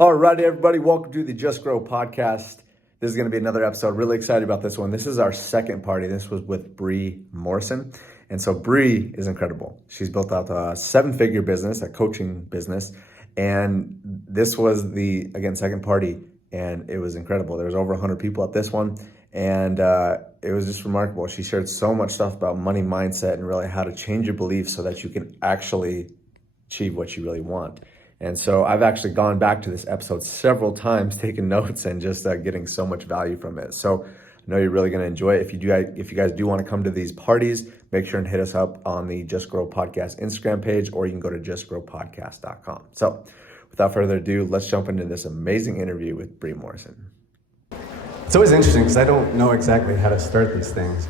All righty, everybody. Welcome to the Just Grow podcast. This is going to be another episode. Really excited about this one. This is our second party. This was with Bri Morrison. And so Bri is incredible. She's built out a 7-figure business, a coaching business. And this was the, again, second party. And it was incredible. There was over 100 people at this one. And it was just remarkable. She shared so much stuff about money mindset and really how to change your beliefs so that you can actually achieve what you really want. And so I've actually gone back to this episode several times, taking notes and just getting so much value from it. So I know you're really going to enjoy it. If you guys do want to come to these parties, make sure and hit us up on the Just Grow Podcast Instagram page, or you can go to justgrowpodcast.com. So without further ado, let's jump into this amazing interview with Bri Morrison. It's always interesting because I don't know exactly how to start these things.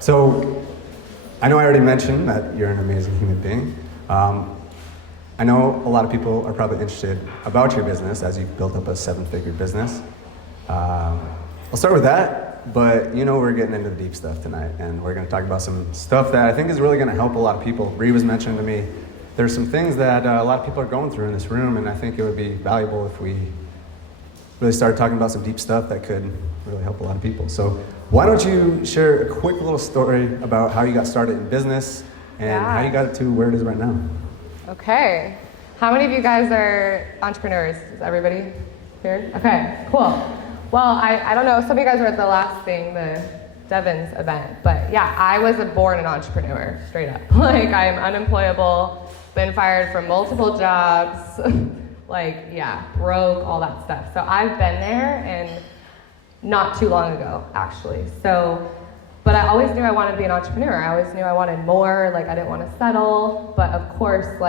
So I know I already mentioned that you're an amazing human being. I know a lot of people are probably interested about your business as you've built up a 7-figure business. I'll start with that, but we're getting into the deep stuff tonight, and we're going to talk about some stuff that I think is really going to help a lot of people. Bri was mentioning to me, there's some things that a lot of people are going through in this room, and I think it would be valuable if we really started talking about some deep stuff that could really help a lot of people. So why don't you share a quick little story about how you got started in business and how you got it to where it is right now? Okay. How many of you guys are entrepreneurs? Is everybody here? Okay, cool. Well, I don't know, some of you guys were at the last thing, the Devon's event, but yeah, I was born an entrepreneur, straight up. Like, I am unemployable, been fired from multiple jobs, broke, all that stuff. So I've been there, and not too long ago, actually. But I always knew I wanted to be an entrepreneur. I always knew I wanted more, I didn't want to settle. But of course,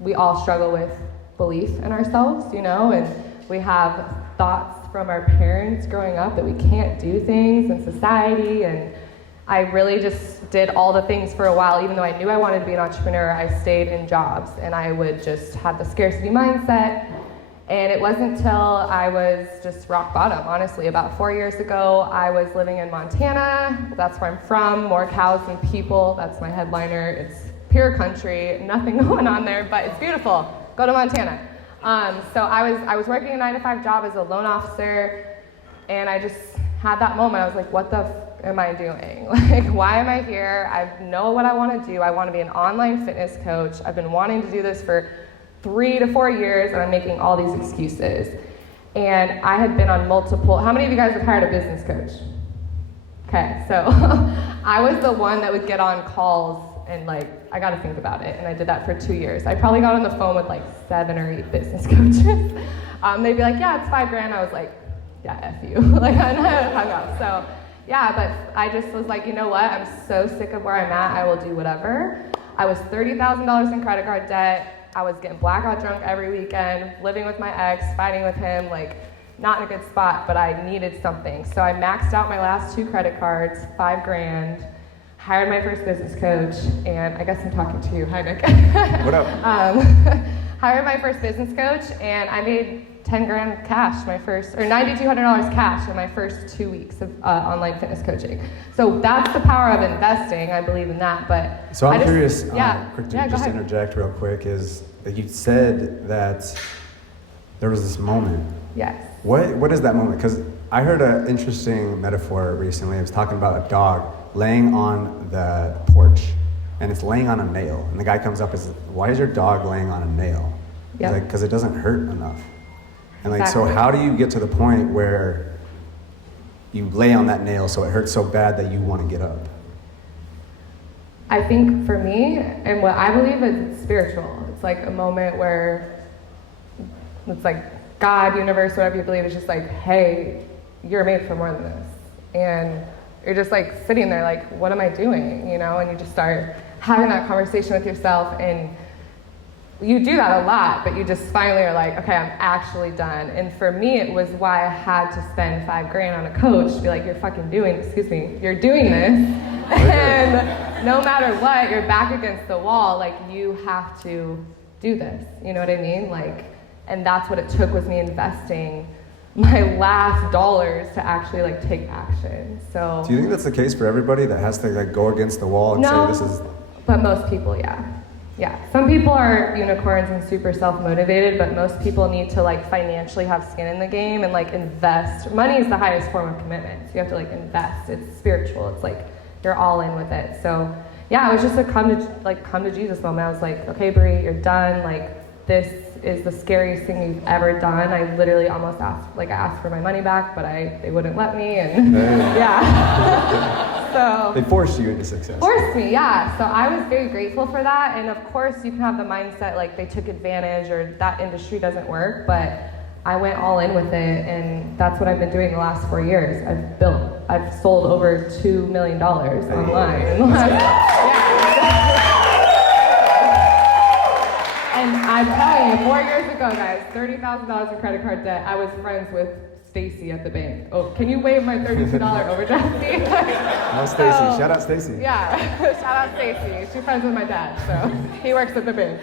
we all struggle with belief in ourselves, and we have thoughts from our parents growing up that we can't do things in society. And I really just did all the things for a while. Even though I knew I wanted to be an entrepreneur, I stayed in jobs, and I would just have the scarcity mindset. And it wasn't until I was just rock bottom, honestly. About 4 years ago, I was living in Montana. That's where I'm from. More cows than people. That's my headliner. It's pure country. Nothing going on there, but it's beautiful. Go to Montana. So I was working a 9-to-5 job as a loan officer, and I just had that moment. I was like, what the am I doing? Why am I here? I know what I want to do. I want to be an online fitness coach. I've been wanting to do this for 3 to 4 years, and I'm making all these excuses. And I had been on multiple, how many of you guys have hired a business coach? Okay, so I was the one that would get on calls and I gotta think about it. And I did that for 2 years. I probably got on the phone with 7 or 8 business coaches. They'd be like, yeah, it's $5,000. I was like, yeah, F you. I hung up. So yeah, but I just was like, you know what? I'm so sick of where I'm at. I will do whatever. I was $30,000 in credit card debt. I was getting blackout drunk every weekend, living with my ex, fighting with him, not in a good spot, but I needed something. So I maxed out my last 2 credit cards, $5,000, hired my first business coach, and I guess I'm talking to you. Hi, Nick. What up? Hired my first business coach, and I made $10,000 cash $9,200 cash in my first 2 weeks of online fitness coaching. So that's the power of investing. I believe in that. But so I'm curious, just interject real quick, is that you said that there was this moment. Yes. What is that moment? Because I heard an interesting metaphor recently. It was talking about a dog laying on the porch, and it's laying on a nail. And the guy comes up and says, why is your dog laying on a nail? He's like, because it doesn't hurt enough. And so how do you get to the point where you lay on that nail so it hurts so bad that you want to get up? I think for me, and what I believe is spiritual. It's a moment where it's God, universe, whatever you believe, is just hey, you're made for more than this. And you're just sitting there what am I doing? And you just start having that conversation with yourself, and you do that a lot, but you just finally are okay, I'm actually done. And for me, it was why I had to spend $5,000 on a coach to be you're doing this. And no matter what, you're back against the wall, you have to do this. You know what I mean? And that's what it took, was me investing my last dollars to actually take action. So do you think that's the case for everybody that has to go against the wall and say this is? But most people, yeah. Yeah, some people are unicorns and super self-motivated, but most people need to like financially have skin in the game and like invest. Money is the highest form of commitment, so you have to like invest. It's spiritual. It's like you're all in with it. So yeah, it was just a come to Jesus moment. I was like, okay, Bri, you're done. Like this is the scariest thing you've ever done. I literally almost asked for my money back, but they wouldn't let me, and yeah. So they forced you into success. Forced me, yeah. So I was very grateful for that. And of course, you can have the mindset like they took advantage or that industry doesn't work, but I went all in with it, and that's what I've been doing the last 4 years. I've sold over $2 million online. And I'm telling you, 4 years ago, guys, $30,000 in credit card debt. I was friends with Stacy at the bank. Oh, can you waive my $32 overdraft fee? Oh, Stacy. Shout out Stacy. Yeah, shout out Stacy. She's friends with my dad, so he works at the bank.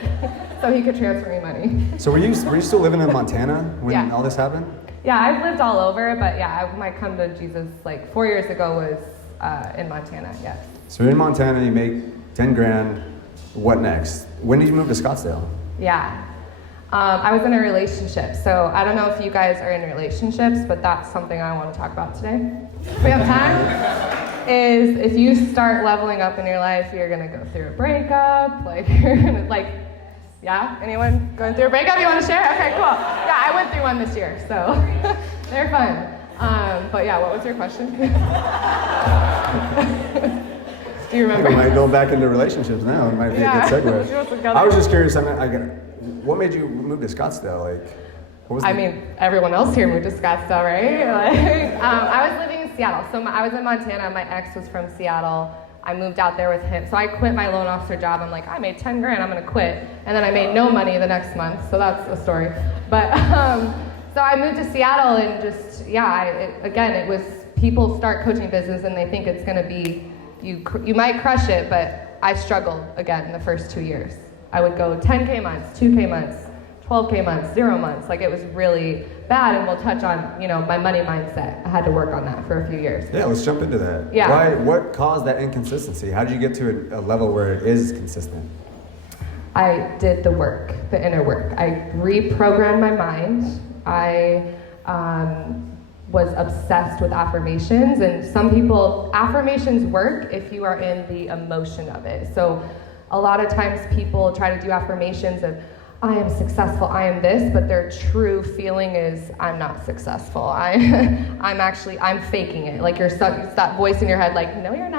So he could transfer me money. So were you still living in Montana when all this happened? Yeah, I've lived all over, but yeah, my come to Jesus like 4 years ago was in Montana, yes. So you're in Montana, you make 10 grand. What next? When did you move to Scottsdale? Yeah. I was in a relationship, so I don't know if you guys are in relationships, but that's something I want to talk about today. If we have time, is if you start leveling up in your life, you're gonna go through a breakup, like you're gonna yeah? Anyone going through a breakup you want to share? Okay, cool. Yeah, I went through one this year, so they're fun. But yeah, what was your question? Do you remember? We might go back into relationships now. It might be a good segue. I was just curious. What made you move to Scottsdale? Like, what was everyone else here moved to Scottsdale, right? I was living in Seattle. So I was in Montana. My ex was from Seattle. I moved out there with him. So I quit my loan officer job. I'm like, I made 10 grand. I'm going to quit. And then I made no money the next month. So that's a story. But so I moved to Seattle and just, it was people start coaching business and they think it's going to be, you might crush it, but I struggled again in the first 2 years. I would go 10K months, 2K months, 12K months, 0 months. Like it was really bad, and we'll touch on, my money mindset. I had to work on that for a few years. Yeah, let's jump into that. Yeah. What caused that inconsistency? How did you get to a level where it is consistent? I did the work, the inner work. I reprogrammed my mind. I was obsessed with affirmations, and some people, affirmations work if you are in the emotion of it. So a lot of times people try to do affirmations of, I am successful, I am this, but their true feeling is, I'm not successful. I'm faking it. Like it's that voice in your head like, no, you're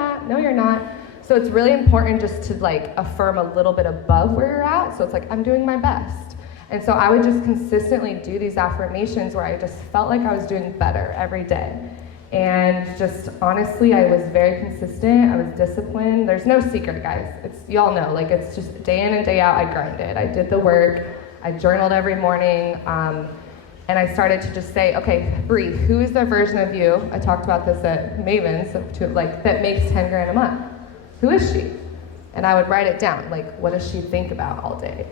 not. So it's really important just to like affirm a little bit above where you're at. So it's like, I'm doing my best. And so I would just consistently do these affirmations where I just felt like I was doing better every day. And just honestly, I was very consistent. I was disciplined. There's no secret, guys. You all know, like it's just day in and day out, I grinded. I did the work. I journaled every morning. And I started to just say, okay, Bri, who is the version of you? I talked about this at Maven's, that makes 10 grand a month. Who is she? And I would write it down. Like, what does she think about all day?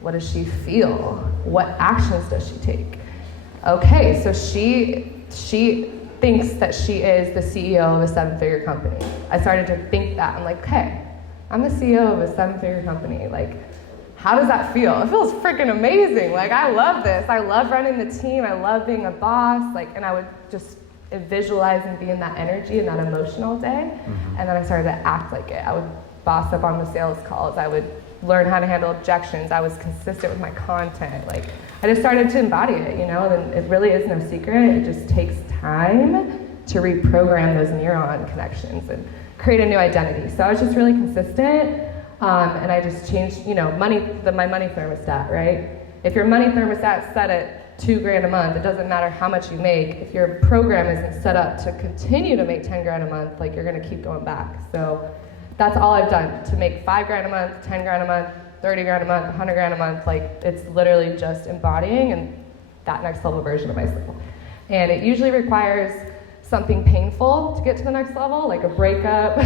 What does she feel? What actions does she take? Okay, so she thinks that she is the CEO of a 7-figure company. I started to think that. I'm like, okay, I'm the CEO of a 7-figure company. Like, how does that feel? It feels freaking amazing. Like, I love this. I love running the team. I love being a boss. Like, and I would just visualize and be in that energy and that emotion all day. Mm-hmm. And then I started to act like it. I would boss up on the sales calls. I would learn how to handle objections. I was consistent with my content. Like, I just started to embody it, and it really is no secret. It just takes time to reprogram those neuron connections and create a new identity. So I was just really consistent, and I just changed, my money thermostat, right? If your money thermostat set at 2 grand a month, it doesn't matter how much you make. If your program isn't set up to continue to make 10 grand a month, like you're gonna keep going back. So that's all I've done, to make 5 grand a month, 10 grand a month, 30 grand a month, 100 grand a month. Like, it's literally just embodying and that next level version of myself. And it usually requires something painful to get to the next level, like a breakup,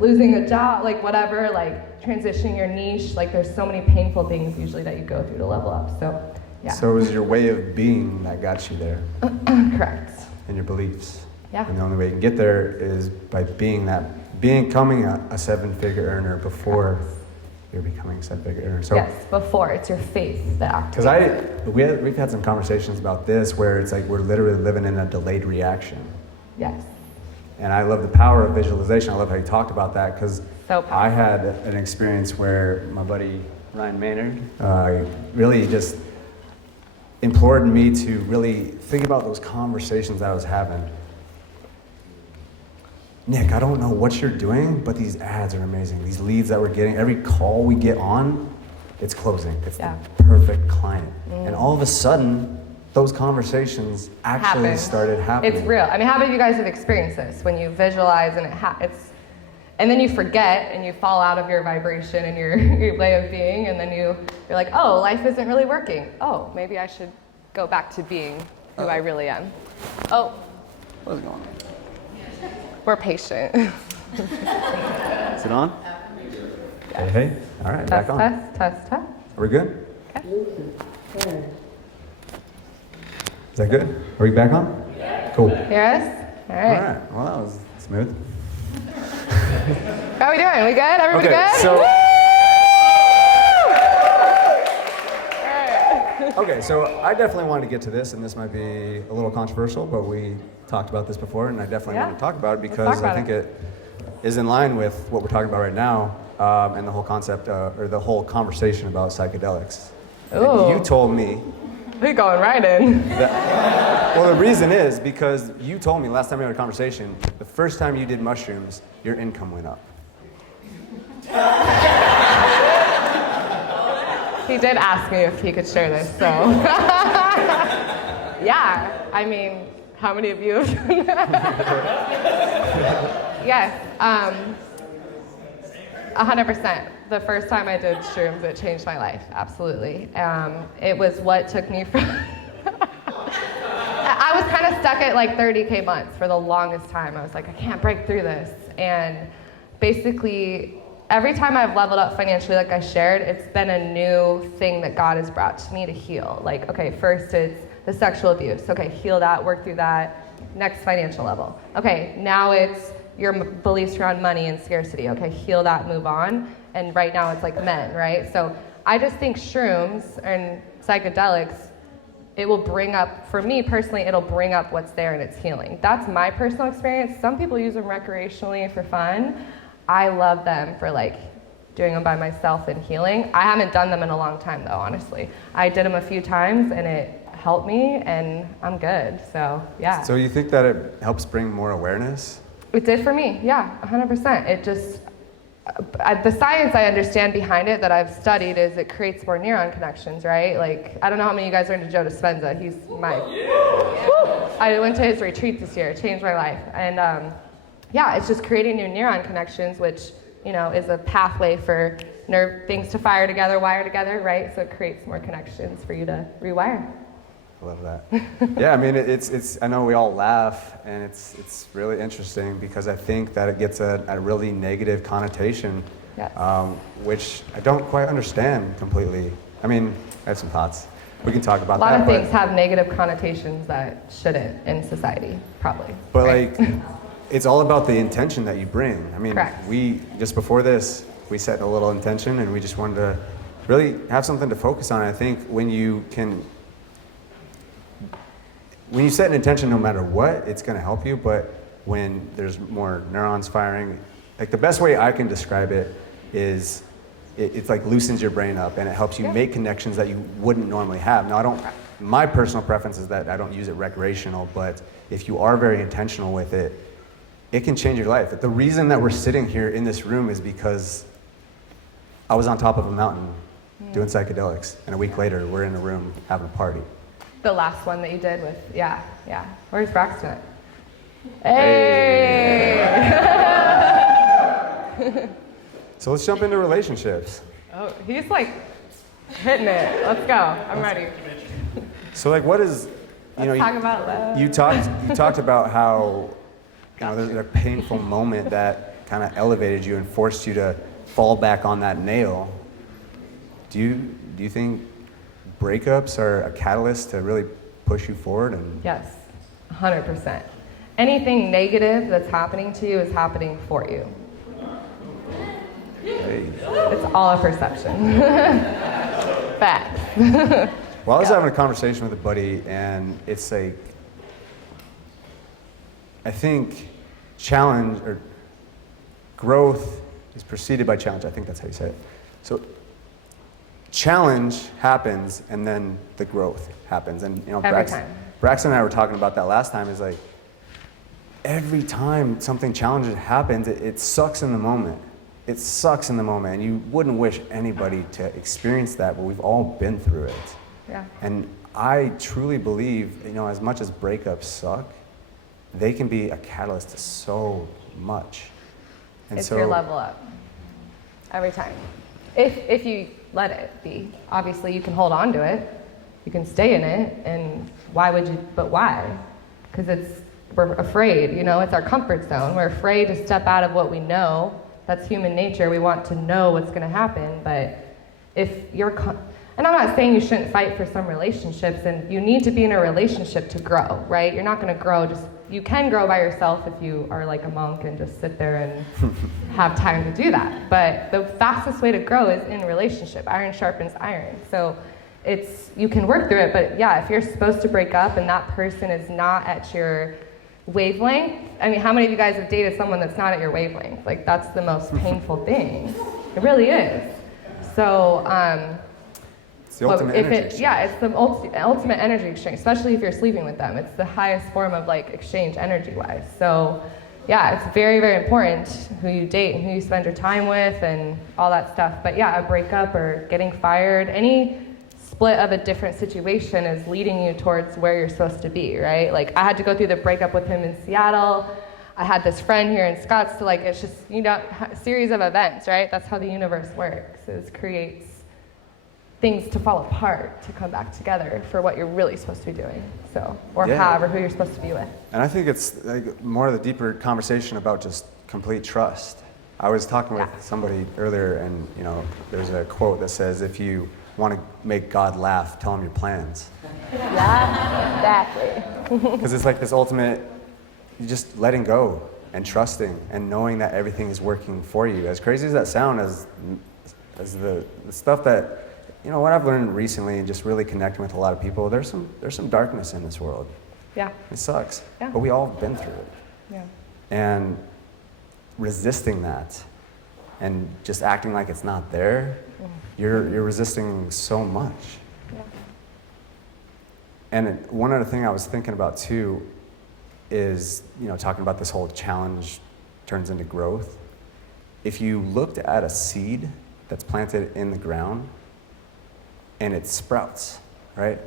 losing a job, like whatever, like transitioning your niche. Like, there's so many painful things usually that you go through to level up. So, yeah. So it was your way of being that got you there. Correct. And your beliefs. Yeah. And the only way you can get there is by becoming a 7-figure earner before you're becoming said figure. So, yes, before. It's your faith that activates. Because we've had some conversations about this where it's like we're literally living in a delayed reaction. Yes. And I love the power of visualization. I love how you talked about that, because So powerful. I had an experience where my buddy Ryan Maynard really just implored me to really think about those conversations that I was having. Nick, I don't know what you're doing, but these ads are amazing. These leads that we're getting, every call we get on, it's closing. It's the perfect client. And all of a sudden, those conversations actually started happening. It's real. I mean, how many of you guys have experienced this? When you visualize and and then you forget and you fall out of your vibration and your way of being, and then you're like, oh, life isn't really working. Oh, maybe I should go back to being who I really am. Oh. What's going on? We're patient. Is it on? Hey, hey. All right, back on. Test. Are we good? Okay. Is that good? Are we back on? Yeah. Cool. Hear us? All right. All right. Well, that was smooth. How are we doing? We good? Everybody good? So, Woo! okay, so I definitely wanted to get to this, and this might be a little controversial, but we talked about this before, and I definitely want to talk about it because I think it is in line with what we're talking about right now, and the whole concept, or the whole conversation about psychedelics. Ooh. You told me. We're going right in. Well, the reason is because you told me last time we had a conversation, the first time you did mushrooms, your income went up. He did ask me if he could share this, so. Yeah, I mean, how many of you have done that? Yes, 100%. The first time I did shrooms, it changed my life, absolutely. It was what took me from... I was kind of stuck at like 30K months for the longest time. I was like, I can't break through this. And basically, every time I've leveled up financially, like I shared, it's been a new thing that God has brought to me to heal. Like, okay, first it's the sexual abuse. Okay, heal that, work through that. Next, financial level. Okay, now it's your beliefs around money and scarcity. Okay, heal that, move on. And right now it's like men, right? So I just think shrooms and psychedelics, it will bring up, for me personally, it'll bring up what's there and it's healing. That's my personal experience. Some people use them recreationally for fun. I love them for like doing them by myself and healing. I haven't done them in a long time though, honestly. I did them a few times and it helped me and I'm good, so yeah. So you think that it helps bring more awareness? It did for me, yeah, 100%. It just, the science I understand behind it that I've studied is it creates more neuron connections, right? Like, I don't know how many of you guys are into Joe Dispenza. He's my, I went to his retreat this year, it changed my life. And yeah, it's just creating new neuron connections, which, you know, is a pathway for nerve things to fire together, wire together, right? So it creates more connections for you to rewire. I love that. Yeah, I mean, it's. I know we all laugh, and it's really interesting because I think that it gets a really negative connotation, Yes. Which I don't quite understand completely. I mean, I have some thoughts. We can talk about A lot that. of things have negative connotations that shouldn't in society, probably. But right? like, it's all about the intention that you bring. I mean, Correct. we just before this, we set a little intention, and we just wanted to really have something to focus on. I think when you set an intention, no matter what, it's going to help you. But when there's more neurons firing, like the best way I can describe it is it's like loosens your brain up and it helps you make connections that you wouldn't normally have. Now, my personal preference is that I don't use it recreational, but if you are very intentional with it, it can change your life. The reason that we're sitting here in this room is because I was on top of a mountain doing psychedelics, and a week later, we're in a room having a party. The last one that you did with, yeah. Where's Braxton? Hey! So let's jump into relationships. Oh, he's like hitting it. Let's go. I'm ready. So like, what is, Let's talk about love. you talked about how, you know, there's a painful moment that kind of elevated you and forced you to fall back on that nail. Do you think breakups are a catalyst to really push you forward? And Yes, 100%. Anything negative that's happening to you is happening for you. hey, It's all a perception. Facts. Well, I was having a conversation with a buddy, and it's like, I think challenge or growth is preceded by challenge. I think that's how you say it. So challenge happens, and then the growth happens. And Every time. Braxton and I were talking about that last time. Is like every time something challenging happens, it sucks in the moment. It sucks in the moment, and you wouldn't wish anybody to experience that, but we've all been through it. Yeah. And I truly believe, as much as breakups suck, they can be a catalyst to so much. And It's so, your level up. Every time. If you let it be. Obviously, you can hold on to it. You can stay in it. And why would you? But why? Because we're afraid. It's our comfort zone. We're afraid to step out of what we know. That's human nature. We want to know what's going to happen. But if you're, and I'm not saying you shouldn't fight for some relationships, and you need to be in a relationship to grow, right? You're not going to grow you can grow by yourself if you are like a monk and just sit there and have time to do that. But the fastest way to grow is in relationship. Iron sharpens iron. So you can work through it, but yeah, if you're supposed to break up and that person is not at your wavelength, I mean, how many of you guys have dated someone that's not at your wavelength? Like, that's the most painful thing. It really is. So, it's the ultimate energy exchange. Yeah, it's the ultimate energy exchange, especially if you're sleeping with them. It's the highest form of like exchange energy-wise. So, yeah, it's very, very important who you date and who you spend your time with and all that stuff. But yeah, a breakup or getting fired, any split of a different situation is leading you towards where you're supposed to be, right? Like, I had to go through the breakup with him in Seattle. I had this friend here in Scottsdale. Like, it's just, a series of events, right? That's how the universe works, is creates things to fall apart to come back together for what you're really supposed to be doing, or who you're supposed to be with. And I think it's like more of the deeper conversation about just complete trust. I was talking with somebody earlier, and there's a quote that says, if you want to make God laugh, tell him your plans. Yeah, exactly. Because it's like this ultimate, you just letting go and trusting and knowing that everything is working for you. As crazy as that sounds, as the stuff that, what I've learned recently and just really connecting with a lot of people, there's some darkness in this world. Yeah. It sucks. Yeah. But we all have been through it. Yeah. And resisting that and just acting like it's not there, you're resisting so much. Yeah. And one other thing I was thinking about too is, talking about this whole challenge turns into growth. If you looked at a seed that's planted in the ground and it sprouts, right?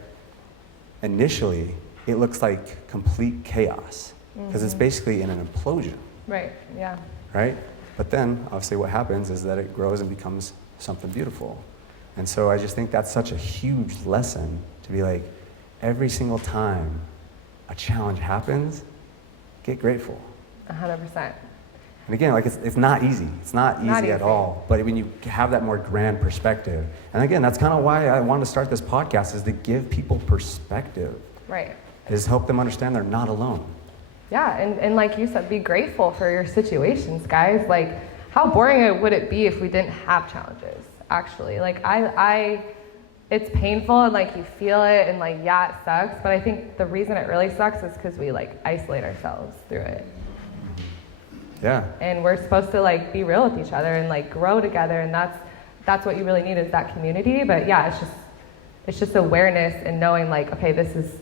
Initially, it looks like complete chaos because it's basically in an implosion. Right, yeah. Right? But then, obviously, what happens is that it grows and becomes something beautiful. And so I just think that's such a huge lesson to be like, every single time a challenge happens, get grateful. 100%. And again, like it's not easy. It's not easy at all. But when you have that more grand perspective, and again, that's kind of why I wanted to start this podcast, is to give people perspective. Right. Is help them understand they're not alone. Yeah, and like you said, be grateful for your situations, guys. Like, how boring would it be if we didn't have challenges, actually? Like, it's painful and like you feel it and like, yeah, it sucks. But I think the reason it really sucks is because we like isolate ourselves through it. Yeah. And we're supposed to like be real with each other and like grow together, and that's what you really need, is that community. But yeah, it's just awareness and knowing like, okay, this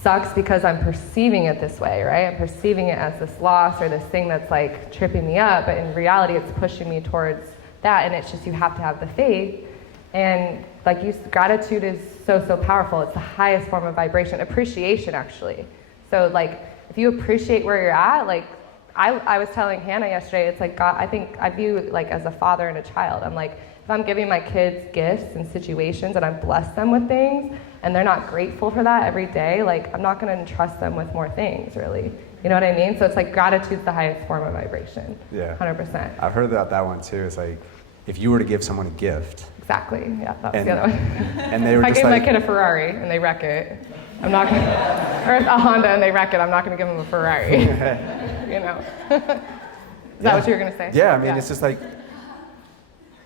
sucks because I'm perceiving it this way, right? I'm perceiving it as this loss or this thing that's like tripping me up, but in reality it's pushing me towards that. And it's just, you have to have the faith. And like gratitude is so powerful. It's the highest form of vibration. Appreciation, actually. So like, if you appreciate where you're at, like, I was telling Hannah yesterday, it's like God, I think I view it like as a father and a child. I'm like, if I'm giving my kids gifts and situations and I bless them with things and they're not grateful for that every day, like, I'm not going to entrust them with more things, really. You know what I mean? So it's like gratitude's the highest form of vibration. Yeah. 100%. I've heard about that one too. It's like, if you were to give someone a gift. Exactly. Yeah, that's the other one. And they were if just I give like, my kid a Ferrari and they wreck it, I'm not going to, or a Honda and they wreck it, I'm not going to give them a Ferrari. You know? Is that what you were going to say? Yeah, I mean, it's just like,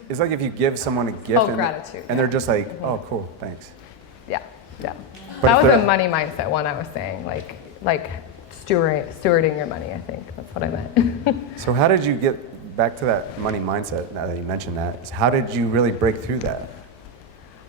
it's like if you give someone a gift Oh, and, gratitude, and they're yeah. just like, oh, cool, thanks. Yeah, yeah. But That if was a they're- money mindset one I was saying, like stewarding your money, I think. That's what I meant. So how did you get back to that money mindset, now that you mentioned that? How did you really break through that?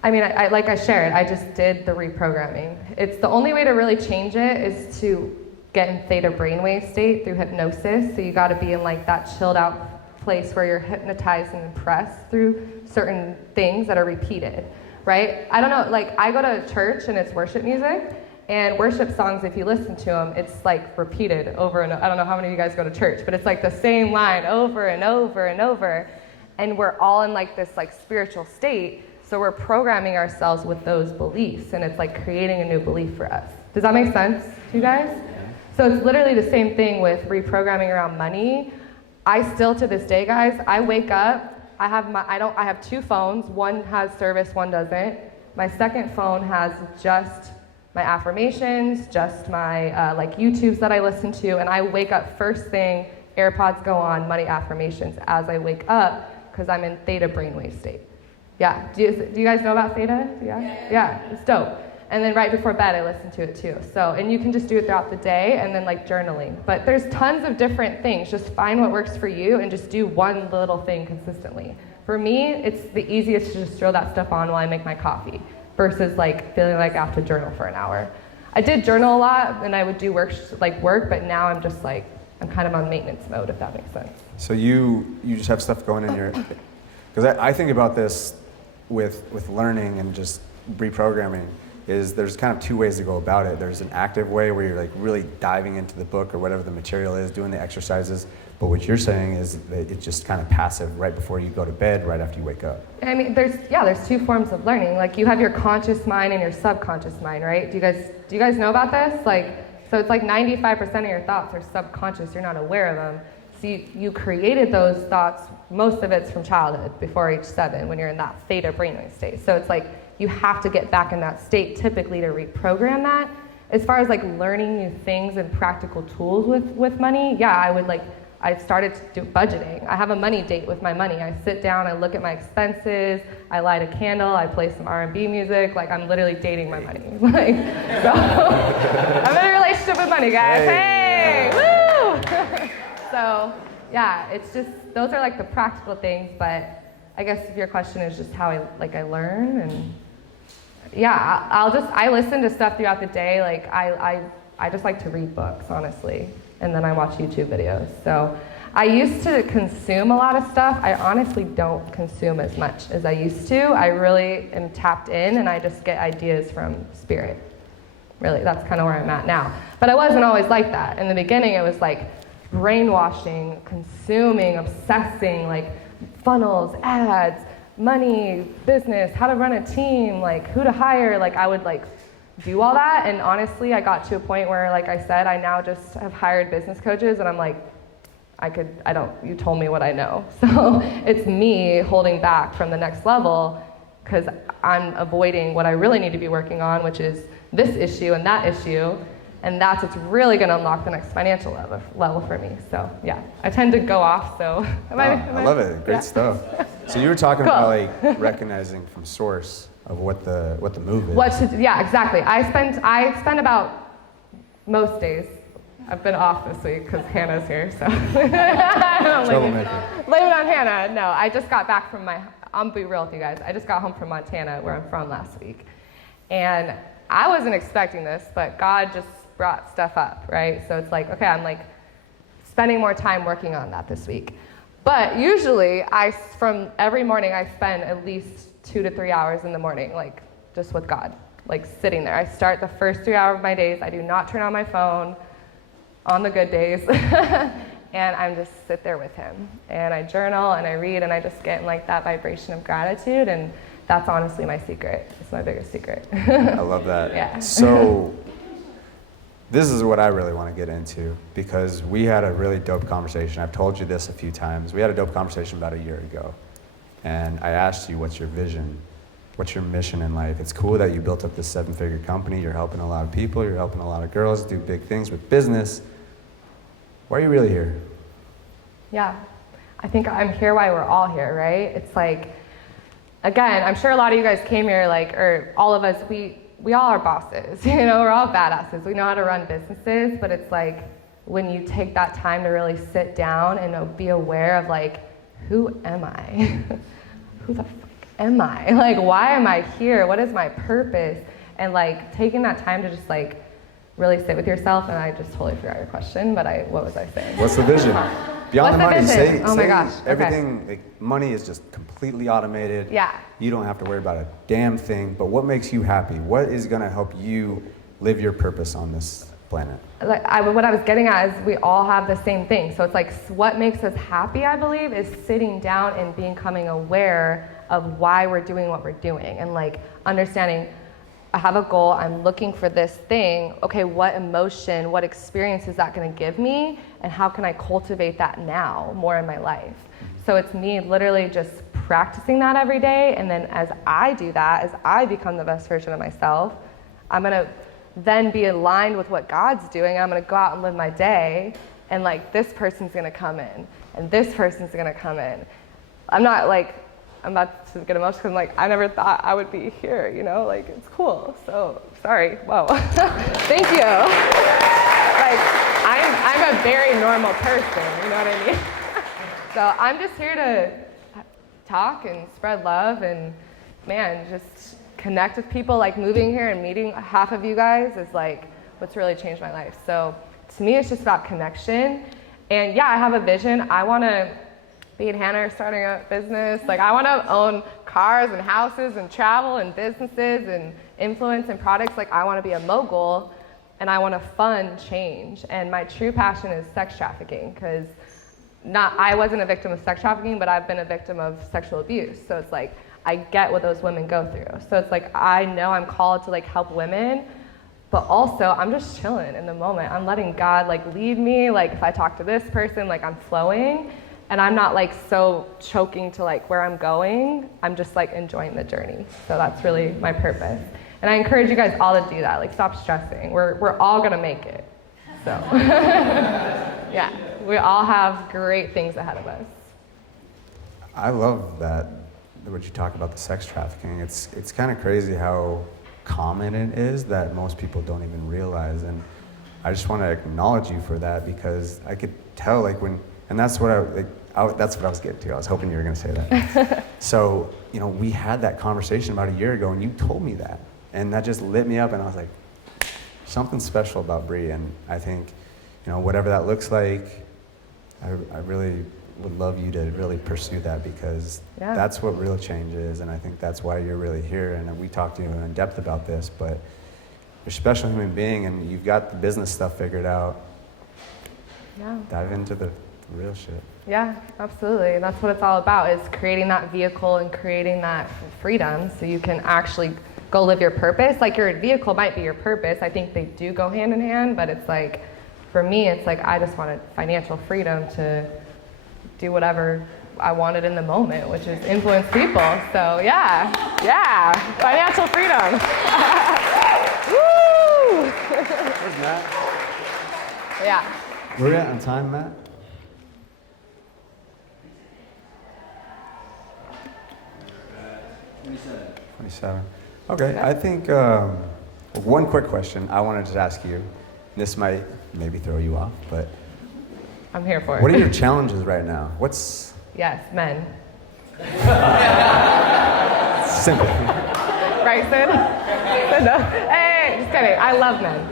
I mean, I like I shared, I just did the reprogramming. It's the only way to really change it is to get in theta brainwave state through hypnosis. So you got to be in like that chilled out place where you're hypnotized and impressed through certain things that are repeated, right? I don't know, like I go to church and it's worship music, and worship songs, if you listen to them, it's like repeated over and over. I don't know how many of you guys go to church, but it's like the same line over and over and over. And we're all in like this like spiritual state. So we're programming ourselves with those beliefs, and it's like creating a new belief for us. Does that make sense to you guys? So it's literally the same thing with reprogramming around money. I still, to this day, guys, I wake up, I have two phones. One has service, one doesn't. My second phone has just my affirmations, just my like YouTubes that I listen to, and I wake up first thing, AirPods go on, money affirmations as I wake up, because I'm in theta brainwave state. Yeah, do you guys know about theta? Yeah, it's dope. And then right before bed, I listen to it too. So, and you can just do it throughout the day, and then like journaling. But there's tons of different things. Just find what works for you and just do one little thing consistently. For me, it's the easiest to just throw that stuff on while I make my coffee versus like feeling like I have to journal for an hour. I did journal a lot, and I would do work, but now I'm just like, I'm kind of on maintenance mode, if that makes sense. So you just have stuff going in your, because I think about this with learning and just reprogramming, is there's kind of two ways to go about it. There's an active way where you're like really diving into the book or whatever the material is, doing the exercises. But what you're saying is that it's just kind of passive right before you go to bed, right after you wake up. I mean, there's two forms of learning. Like you have your conscious mind and your subconscious mind, right? Do you guys know about this? So it's like 95% of your thoughts are subconscious. You're not aware of them. So you created those thoughts. Most of it's from childhood, before age 7, when you're in that theta brainwave state. So it's like you have to get back in that state typically to reprogram that. As far as like learning new things and practical tools with money, yeah, I started to do budgeting. I have a money date with my money. I sit down, I look at my expenses, I light a candle, I play some R&B music. Like I'm literally dating my money. So I'm in a relationship with money, guys. Hey, woo! So yeah, it's just, those are like the practical things, but I guess if your question is just how I learn, and yeah, I listen to stuff throughout the day. Like I just like to read books, honestly, and then I watch YouTube videos. So I used to consume a lot of stuff. I honestly don't consume as much as I used to. I really am tapped in, and I just get ideas from spirit. Really, that's kind of where I'm at now. But I wasn't always like that. In the beginning, it was like brainwashing, consuming, obsessing, like funnels, ads, money, business, how to run a team, like who to hire. Like I would like do all that, and honestly I got to a point where, like I said, I now just have hired business coaches, and I'm like, you told me what I know. So it's me holding back from the next level because I'm avoiding what I really need to be working on, which is this issue and that issue. And that's what's really going to unlock the next financial level for me. So yeah, I tend to go off. So I love it. Great stuff. So you were talking about like recognizing from source of what the move is. Yeah, exactly. I spend about most days. I've been off this week because Hannah's here. So Troublemaker. Blame it on Hannah. No, I just got back from I'll be real with you guys. I just got home from Montana, where I'm from, last week, and I wasn't expecting this, but God just brought stuff up, right? So it's like, okay, I'm like spending more time working on that this week. But usually from every morning, I spend at least 2 to 3 hours in the morning, like just with God, like sitting there. I start the first 3 hours of my days. I do not turn on my phone on the good days. And I'm just sit there with him. And I journal and I read, and I just get in like that vibration of gratitude. And that's honestly my secret. It's my biggest secret. I love that. Yeah. So this is what I really want to get into, because we had a really dope conversation. I've told you this a few times. We had a dope conversation about a year ago. And I asked you, what's your vision? What's your mission in life? It's cool that you built up this 7-figure company. You're helping a lot of people. You're helping a lot of girls do big things with business. Why are you really here? Yeah. I think I'm here why we're all here, right? It's like, again, I'm sure a lot of you guys came here, like, or all of us, we all are bosses, you know, we're all badasses. We know how to run businesses, but it's like, when you take that time to really sit down and be aware of, like, who am I? Who the fuck am I? Like, why am I here? What is my purpose? And, like, taking that time to just, like, really sit with yourself. And I just totally forgot your question, but what was I saying? What's the vision? Beyond the money, say, oh my gosh. everything, like, money is just completely automated. Yeah. You don't have to worry about a damn thing, but what makes you happy? What is gonna help you live your purpose on this planet? Like, what I was getting at is we all have the same thing. So it's like, what makes us happy, I believe, is sitting down and becoming aware of why we're doing what we're doing. And, like, understanding, I have a goal, I'm looking for this thing. Okay, what emotion, what experience is that gonna give me? And how can I cultivate that now more in my life? So it's me literally just practicing that every day. And then as I do that, as I become the best version of myself, I'm gonna then be aligned with what God's doing. I'm gonna go out and live my day. And, like, this person's gonna come in. And this person's gonna come in. I'm not like, I'm about to get emotional because I'm like, I never thought I would be here, you know, like, it's cool. So, sorry, whoa. Thank you. Like, I'm a very normal person, you know what I mean? So I'm just here to talk and spread love and, man, just connect with people. Like, moving here and meeting half of you guys is, like, what's really changed my life. So to me, it's just about connection. And yeah, I have a vision. I want to me and Hannah are starting a business. Like, I want to own cars and houses and travel and businesses and influence and products. Like, I want to be a mogul, and I want to fund change. And my true passion is sex trafficking, because I wasn't a victim of sex trafficking, but I've been a victim of sexual abuse. So it's like, I get what those women go through. So it's like, I know I'm called to, like, help women, but also I'm just chilling in the moment. I'm letting God, like, lead me. Like, if I talk to this person, like, I'm flowing. And I'm not, like, so choking to, like, where I'm going. I'm just, like, enjoying the journey. So that's really my purpose. And I encourage you guys all to do that. Like, stop stressing. We're all gonna make it. So yeah, we all have great things ahead of us. I love that, what you talk about the sex trafficking. It's kind of crazy how common it is that most people don't even realize. And I just want to acknowledge you for that, because I could tell, like, and that's what that's what I was getting to. I was hoping you were going to say that. So, you know, we had that conversation about a year ago, and you told me that. And that just lit me up, and I was like, something special about Bri. And I think, you know, whatever that looks like, I really would love you to really pursue that, because that's what real change is. And I think that's why you're really here. And we talked to you in depth about this, but you're a special human being, and you've got the business stuff figured out. Yeah. Dive into the real shit. Yeah, absolutely. And that's what it's all about, is creating that vehicle and creating that freedom so you can actually go live your purpose. Like, your vehicle might be your purpose. I think they do go hand in hand, but it's like, for me, it's like, I just wanted financial freedom to do whatever I wanted in the moment, which is influence people. So yeah, financial freedom. Woo! Where's Matt? Yeah. Where are we at on time, Matt? 27. Okay, I think one quick question I wanted to ask you. This might maybe throw you off, but I'm here for it. what are your challenges right now? What's Yes, men. simple? Bryson? No. Hey, just kidding. I love men.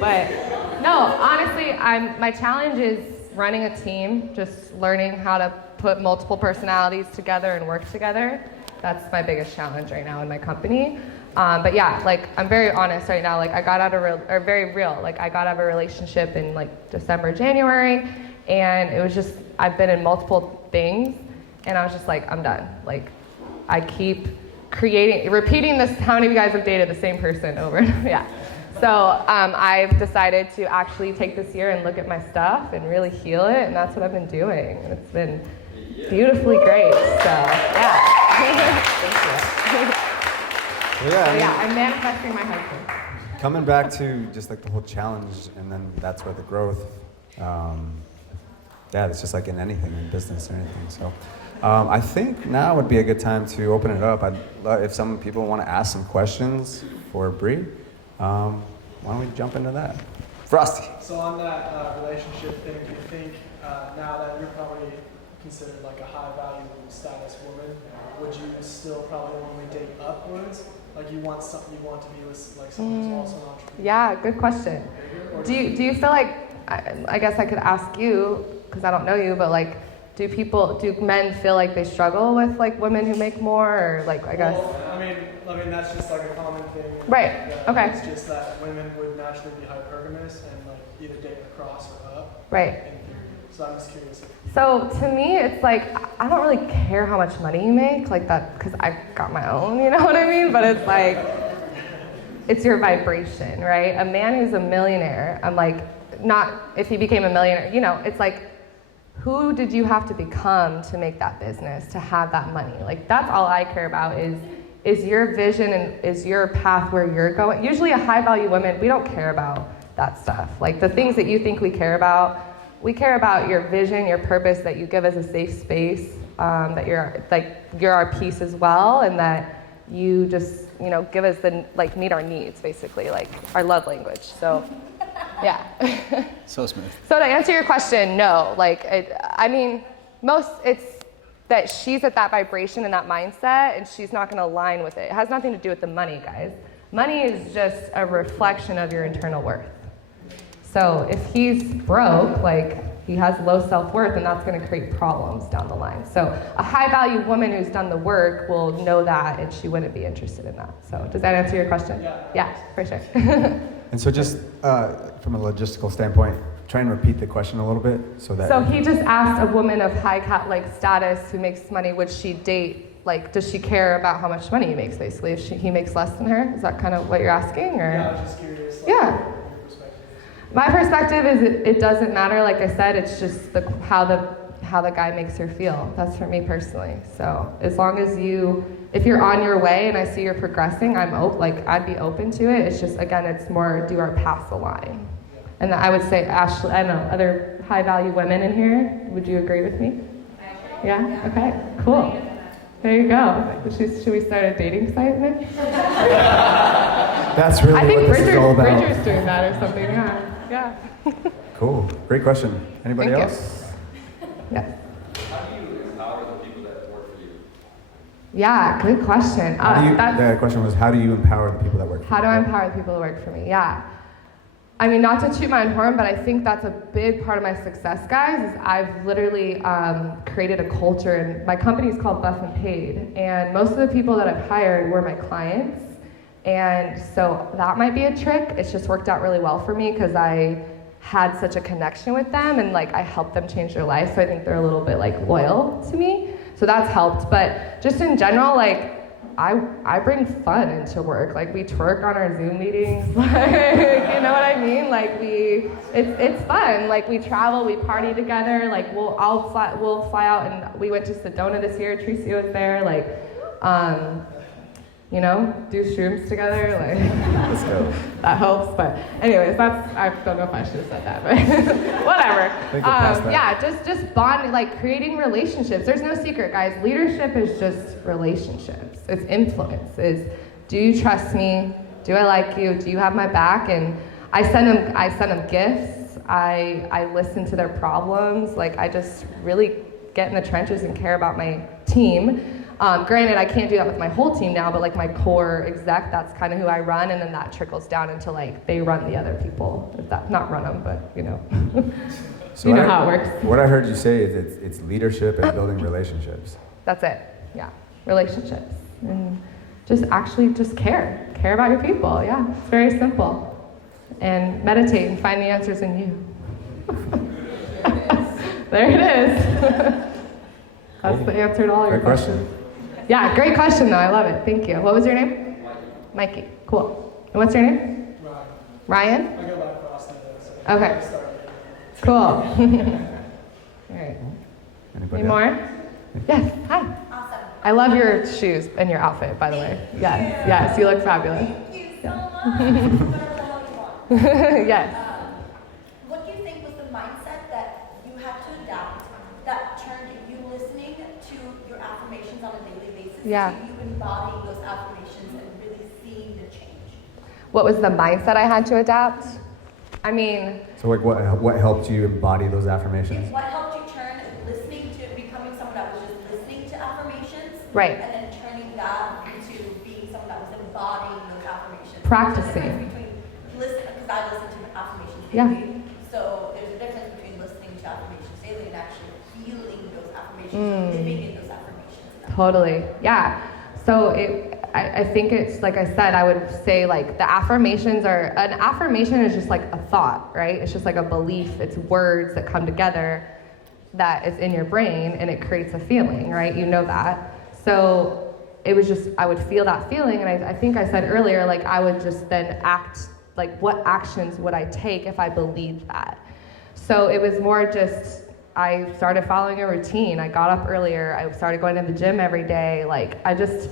But no, honestly, my challenge is running a team, just learning how to put multiple personalities together and work together. That's my biggest challenge right now in my company. But yeah, like, I'm very honest right now. Like, I got out of I got out of a relationship in, like, December, January, and it was just, I've been in multiple things, and I was just like, I'm done. Like, I keep repeating this. How many of you guys have dated the same person over and over? Yeah. So I've decided to actually take this year and look at my stuff and really heal it, and that's what I've been doing. And it's been beautifully great. So yeah. Thank you. Yeah, I'm manifesting my husband. coming back to just like the whole challenge, and then that's where the growth yeah, it's just like in anything, in business or anything. So I think now would be a good time to open it up. I'd love, if some people want to ask some questions for Bri, why don't we jump into that? Frosty. So on that relationship thing, do you think now that you're probably considered like a high value status woman, would you still probably only date upwards? Like you want to be with like someone who's also an entrepreneur? Yeah, good question. Do you feel like, I guess I could ask you, because I don't know you, but like, do men feel like they struggle with like women who make more, or like, I guess? Well, I mean that's just like a common thing. Right. Yeah, Okay. It's just that women would naturally be hypergamous and like either date across or up. Right. In theory. So I'm just curious. So to me, it's like, I don't really care how much money you make, like that, because I got my own, you know what I mean? But it's like, it's your vibration, right? A man who's a millionaire, I'm like, not if he became a millionaire, you know, it's like, who did you have to become to make that business, to have that money? Like, that's all I care about is your vision and is your path where you're going. Usually a high value woman, we don't care about that stuff. Like the things that you think we care about your vision, your purpose, that you give us a safe space, that you're our peace as well, and that you just, you know, give us meet our needs, basically, like our love language. So, yeah. So smooth. So to answer your question, no. Like, it's that she's at that vibration and that mindset, and she's not going to align with it. It has nothing to do with the money, guys. Money is just a reflection of your internal worth. So if he's broke, like he has low self-worth, and that's going to create problems down the line. So a high-value woman who's done the work will know that, and she wouldn't be interested in that. So does that answer your question? Yeah, for sure. And so just from a logistical standpoint, try and repeat the question a little bit so that... So he just asked a woman of high status who makes money, would she date, like, does she care about how much money he makes, basically, if he makes less than her? Is that kind of what you're asking? Or? Yeah, I was just curious. Like, Yeah. My perspective is it doesn't matter. Like I said, it's just how the guy makes her feel. That's for me personally. So as long as if you're on your way and I see you're progressing, I'd be open to it. It's just, again, it's more, do our paths align? And I would say, Ashley, I don't know, other high value women in here, would you agree with me? Yeah? Okay, cool. There you go. Should we start a dating site then? That's really I think what this is all about. Bridger's doing that or something, yeah. Yeah. Cool. Great question. Anybody Thank else? Yes. How do you empower the people that work for you? Yeah, good question. The question was, how do you empower the people that work for you? How do I empower the people that work for me? Yeah. I mean, not to toot my own horn, but I think that's a big part of my success, guys, is I've literally created a culture, and my company is called Buff and Paid, and most of the people that I've hired were my clients, and so that might be a trick. It's just worked out really well for me because I had such a connection with them, and like I helped them change their life, so I think they're a little bit like loyal to me, so that's helped. But just in general, like, I bring fun into work. Like, we twerk on our Zoom meetings, like, you know what I mean? Like, it's fun. Like, we travel, we party together. Like, we'll fly out, and we went to Sedona this year. Tracy was there. Like, you know, do shrooms together. Like, Let's go. that helps. But anyways, I don't know if I should have said that, but whatever. Yeah, just bond, like creating relationships. There's no secret, guys. Leadership is just relationships. It's influence. Do you trust me? Do I like you? Do you have my back? And I send them gifts. I listen to their problems. Like, I just really get in the trenches and care about my team. Granted, I can't do that with my whole team now, but like my core exec, that's kind of who I run, and then that trickles down into like they run the other people. Not run them, but you know. So you know how it works. What I heard you say is it's leadership and building relationships. That's it. Yeah, relationships, and just care about your people. Yeah, it's very simple. And meditate and find the answers in you. There it is. That's the answer to all your questions. Yeah, great question though. I love it. Thank you. What was your name? Mikey. Cool. And what's your name? Ryan. I go by Frosty though, so Okay. Cool. All right. Any more? Yes. Hi. Awesome. I love your shoes and your outfit, by the way. Yes. Yes. You look fabulous. Thank you so much. Whatever the hell you want. Yes. What do you think was the mindset that you had to adapt Yeah. to you embodying those affirmations and really seeing the change? What was the mindset I had to adapt? I mean, So like what helped you embody those affirmations? What helped you turn listening to becoming someone that was just listening to affirmations, Right. and then turning that into being someone that was embodying those affirmations? Practicing. There's a difference between listen, because I listen to affirmations Yeah. daily. So there's a difference between listening to affirmations daily and actually feeling those affirmations, living in those affirmations. Totally. Yeah. So I think it's, like I said, I would say like the affirmations are, an affirmation is just like a thought, right? It's just like a belief. It's words that come together that is in your brain and it creates a feeling, right? You know that. So it was just, I would feel that feeling. And I think I said earlier, like I would just then act, like what actions would I take if I believed that? So it was more just, I started following a routine. I got up earlier. I started going to the gym every day. Like I just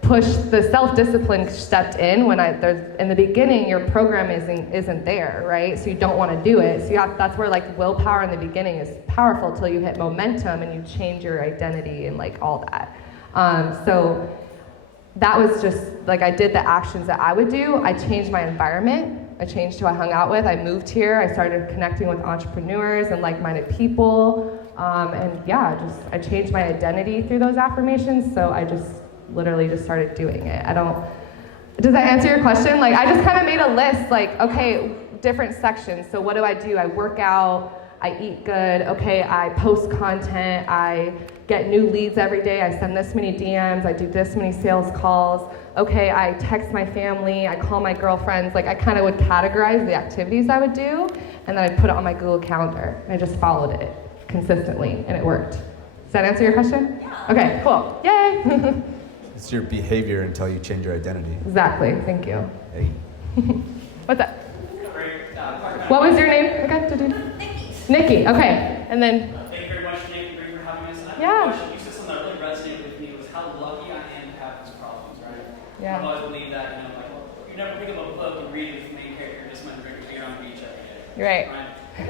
pushed, the self-discipline stepped in when in the beginning your program isn't there, right? So you don't want to do it. So that's where like willpower in the beginning is powerful till you hit momentum and you change your identity and like all that. So that was just like I did the actions that I would do. I changed my environment. I changed who I hung out with. I moved here. I started connecting with entrepreneurs and like-minded people. And yeah, I changed my identity through those affirmations. So I just literally just started doing it. Does that answer your question? Like I just kind of made a list, like, okay, different sections. So what do? I work out, I eat good, okay, I post content, I get new leads every day, I send this many DMs, I do this many sales calls, okay, I text my family, I call my girlfriends. Like I kind of would categorize the activities I would do, and then I'd put it on my Google Calendar, and I just followed it consistently, and it worked. Does that answer your question? Yeah. Okay, cool, yay! It's your behavior until you change your identity. Exactly, thank you. Hey. What's up? What was your name again? Nikki, okay. And then, thank you very much, Nick, for having us. I have Yeah. a question. You said something that really resonated with me was how lucky I am to have these problems, right? Yeah. I've always believed that, like, you never pick up a book and read it with the main character, you're just going to drink a beer on the beach every day. Right.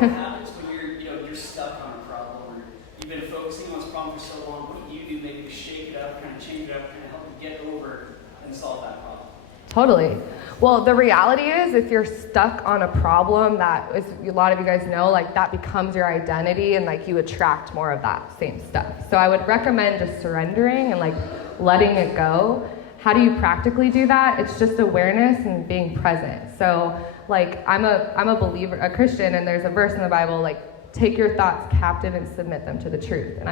What happens when you're stuck on a problem, or you've been focusing on this problem for so long? What do you do maybe to shake it up, kind of change it up, kind of help you get over and solve that problem? Totally. Well, the reality is if you're stuck on a problem that is, a lot of you guys know, like that becomes your identity and like you attract more of that same stuff. So I would recommend just surrendering and like letting it go. How do you practically do that? It's just awareness and being present. So like I'm a believer, a Christian, and there's a verse in the Bible like take your thoughts captive and submit them to the truth. And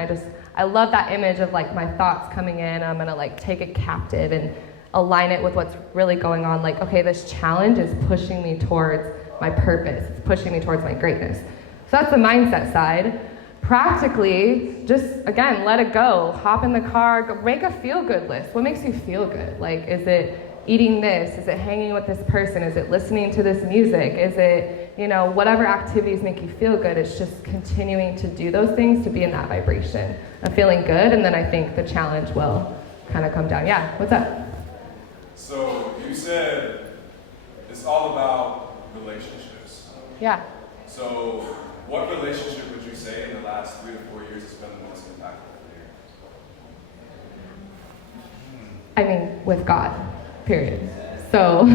I love that image of like my thoughts coming in, I'm gonna like take it captive and align it with what's really going on. Like, okay, this challenge is pushing me towards my purpose. It's pushing me towards my greatness. So that's the mindset side. Practically, just, again, let it go. Hop in the car, make a feel-good list. What makes you feel good? Like, is it eating this? Is it hanging with this person? Is it listening to this music? Is it, whatever activities make you feel good? It's just continuing to do those things to be in that vibration of feeling good, and then I think the challenge will kind of come down. Yeah, what's up? So you said it's all about relationships. Yeah. So what relationship would you say in the last 3 to 4 years has been the most impactful for you? I mean, with God, period. So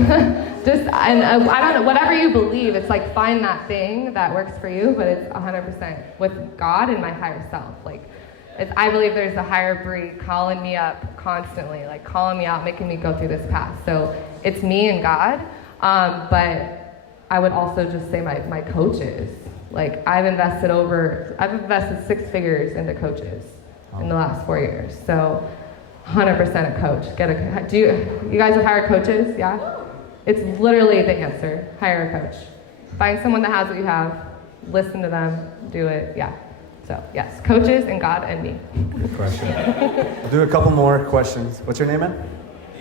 just, and I don't know, whatever you believe, it's like find that thing that works for you, but it's 100% with God and my higher self. Like, I believe there's a higher Bri calling me up constantly, like calling me out, making me go through this path. So it's me and God, but I would also just say my coaches. Like I've invested 6 figures into coaches in the last 4 years. So 100% a coach. You guys have hired coaches? Yeah? It's literally the answer. Hire a coach. Find someone that has what you have, listen to them, do it, yeah. So, yes, coaches and God and me. Good question. We'll do a couple more questions. What's your name, man?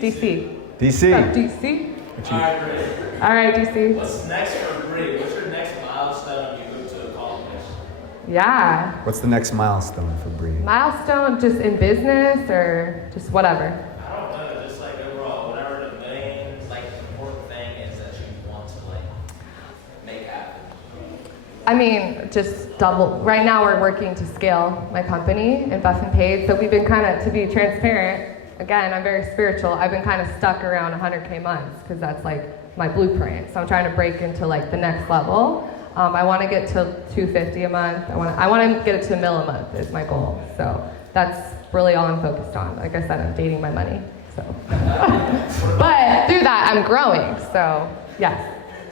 DC. DC. What's up, DC? All right, DC. What's next for Bri? What's your next milestone you hope to accomplish? Yeah. What's the next milestone for Bri? Milestone just in business or just whatever? I don't know, just like overall, whatever the main, like, important thing is that you want to, like, make happen. I mean, just double. Right now we're working to scale my company in Buff and Paid. So we've been kind of, to be transparent, again, I'm very spiritual. I've been kind of stuck around 100K months because that's like my blueprint. So I'm trying to break into like the next level. I want to get to 250 a month. I want to get it to $1 million a month is my goal. So that's really all I'm focused on. Like I said, I'm dating my money. So, but through that, I'm growing. So yes.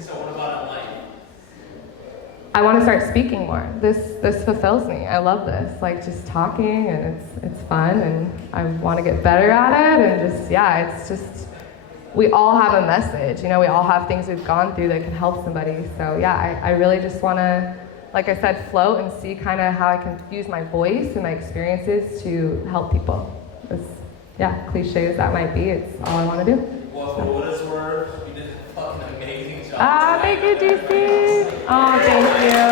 So what about life? I want to start speaking more. This fulfills me. I love this. Like just talking, and it's fun, and I want to get better at it, and just it's just we all have a message. You know, we all have things we've gone through that can help somebody. So yeah, I really just want to, like I said, float and see kind of how I can use my voice and my experiences to help people. Cliche as that might be, it's all I want to do. Well, for what it's worth, you did a fucking amazing job. Thank you, DC. Oh, thank you.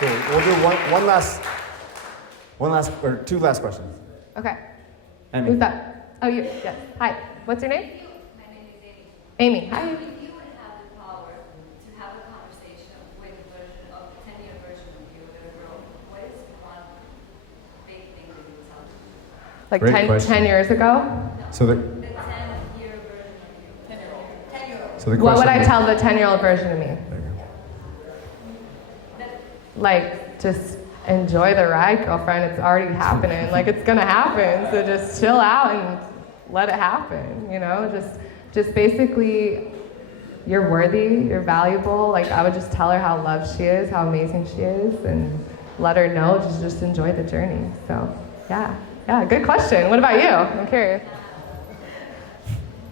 Thank Cool. We'll do two last questions. you. Okay. Amy. Who's that? Oh, you. Yes. Hi. What's your name? My name is Amy. Amy. Hi. If you would have the power to have a conversation with a version of 10-year version of you with a girl, what is one big thing that you would tell them? Like Great 10, question. 10 years ago? So the The 10-year version of you. 10-year-old. so the What would I question- tell the 10-year-old version of me? There you go. Like, just enjoy the ride, girlfriend. It's already happening. Like, it's gonna happen. So just chill out and let it happen. You know, just basically, you're worthy. You're valuable. Like, I would just tell her how loved she is, how amazing she is, and let her know. Just enjoy the journey. So, yeah. Good question. What about you? I'm curious.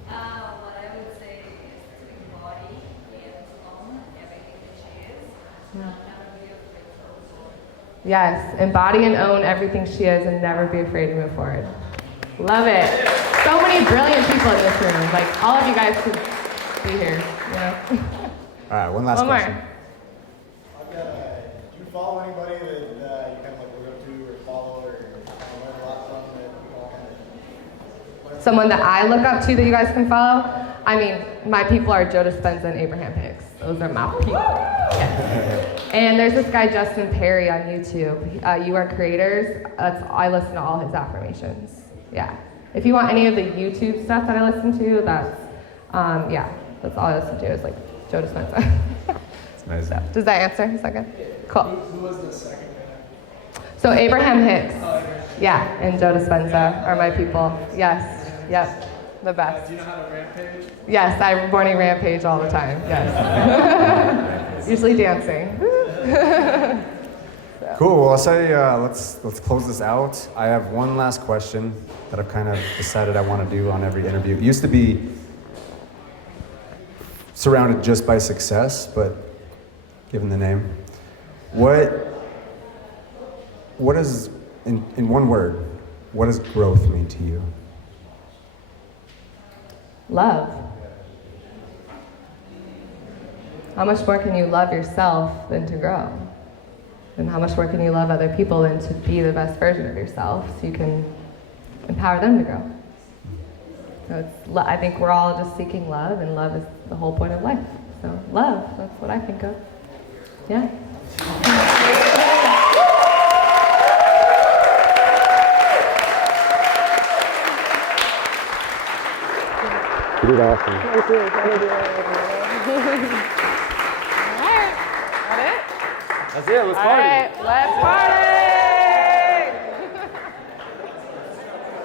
What I would say is to embody and own everything that she is. Never be afraid to move forward. Yes, embody and own everything she is and never be afraid to move forward. Love it. So many brilliant people in this room. Like, all of you guys could be here, you know? All right, one last One more. question. I've got do you follow anybody that you kind of like look up to or follow or learn a lot from that you all kind of Someone that I look up to that you guys can follow? I mean, my people are Joe Dispenza and Abraham Hicks. Those are my people. Yes. And there's this guy, Justin Perry, on YouTube. You Are Creators. I listen to all his affirmations. Yeah. If you want any of the YouTube stuff that I listen to, that's all I listen to is like Joe Dispenza. It's amazing. Does that answer? Is that good? Cool. Who was the second guy? So Abraham Hicks, yeah, and Joe Dispenza are my people. Yes, yep, the best. Do you know how to rampage? Yes, I'm morning rampage all the time. Yes, usually dancing. Cool. Well, I'll say let's close this out. I have one last question that I've kind of decided I want to do on every interview. It used to be surrounded just by success, but given the name, what is in one word? What does growth mean to you? Love. How much more can you love yourself than to grow? And how much more can you love other people than to be the best version of yourself so you can empower them to grow? So I think we're all just seeking love, and love is the whole point of life. So love, that's what I think of. Yeah. You did awesome. Thank you. All right. That it? That's it. Let's All party. right. Let's party.